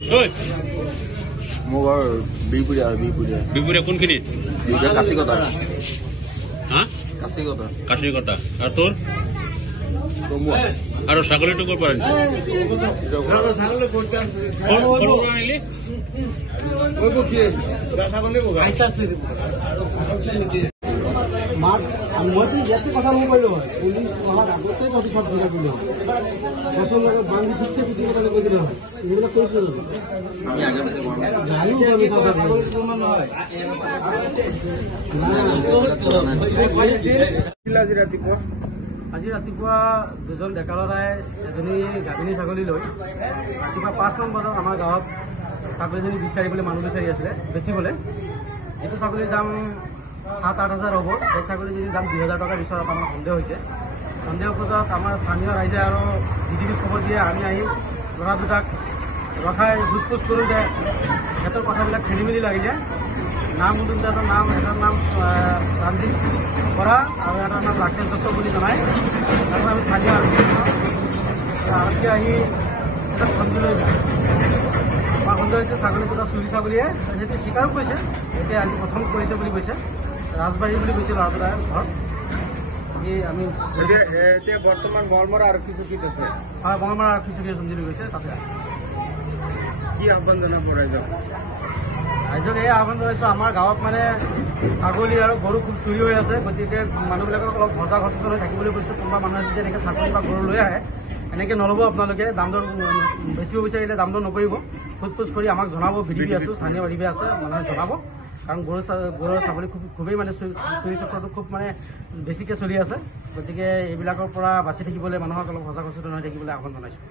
মোৰ ঘৰ বিহপুৰীয়া। বিহপুৰীয়া কোনখিনিত? বিহপুৰীয়া কাশীকটা। হা? কাশীকটা। আৰু তোৰ? আৰু ছাগলীটো ক'ৰ পৰা আনিলি? মইতো ইয়াতে কথা ল'ব পাৰিলো হয়, পুলিচ অহাৰ আগতে তহঁতি চব ধৰা কৰিলে হয়, বছৰ লগত বান্ধি ঠিকছে পিটিব কাৰণে কৈ দিলে হয়, এইবিলাক কৰিছিল আমি আগে পিছে আজি ৰাতিপুৱা দুজন ডেকা ল'ৰাই এজনী গাভিনী ছাগলী লৈ ৰাতিপুৱা 5 মান বজাত আমাৰ গাঁৱত ছাগলীজনী বিচাৰিবলৈ মানুহ বিচাৰি আছিলে বেচিবলৈ। এইটো ছাগলীৰ দাম 7-8 হাজাৰ হ'ব। এই ছাগলীজনীৰ দাম 2,000 টকা বিচৰাত আমাৰ সন্দেহ হৈছে। সন্দেহৰ পিছত আমাৰ স্থানীয় ৰাইজে আৰু DDBক খবৰ দিয়ে। আমি আহি ল'ৰা দুটাক ৰখাই সোধ-পোছ কৰোঁতে সিহঁতৰ কথাবিলাক খেলি মেলি লাগিলে। নাম সুধোঁতে এটাৰ নাম ৰামজিত বৰা আৰু এটাৰ নাম ৰাকেশ দত্ত বুলি জনায়। তাৰপিছত আমি স্থানীয় আৰক্ষী আহি এটা সন্দেহ লৈ যায়। আমাৰ সন্দেহ হৈছে ছাগলী দুটা চুৰি ছাগলীয়ে, সেইটো স্বীকাৰো কৰিছে। এতিয়া আজি প্ৰথম কৰিছে বুলি কৈছে, ৰাজবাৰী বুলি কৈছে ল'ৰাটোৰ ঘৰত। আমি এতিয়া বৰ্তমান বৰমৰা আৰক্ষী চকীত আছে। হয়, বৰমৰা আৰক্ষী চকী সঞ্জীৱ গৈছে, তাতে আছে। কি আহ্বান জনাব ৰাইজক? ৰাইজক এই আহ্বান জনাইছোঁ, আমাৰ গাঁৱত মানে ছাগলী আৰু গৰু খুব চুৰি হৈ আছে। গতিকে মানুহবিলাকক অলপ সজাগ সচেতন হৈ থাকিবলৈ কৈছোঁ। কোনোবা মানুহে যদি এনেকৈ ছাগলী বা গৰু লৈ আহে, এনেকৈ নল'ব আপোনালোকে। দাম দৰ বেচিব বিচাৰিলে দাম দৰ নকৰিব। সোধ-পোছ কৰি আমাক জনাব। ভিডিবি আছোঁ, স্থানীয় ভিডিবি আছে, মানুহে জনাব। কাৰণ গৰু ছাগলী খুবেই মানে চুৰি চক্ৰটো খুব মানে বেছিকৈ চলি আছে। গতিকে এইবিলাকৰ পৰা বাচি থাকিবলৈ মানুহক অলপ সজাগ সচেতন হৈ থাকিবলৈ আহ্বান জনাইছোঁ।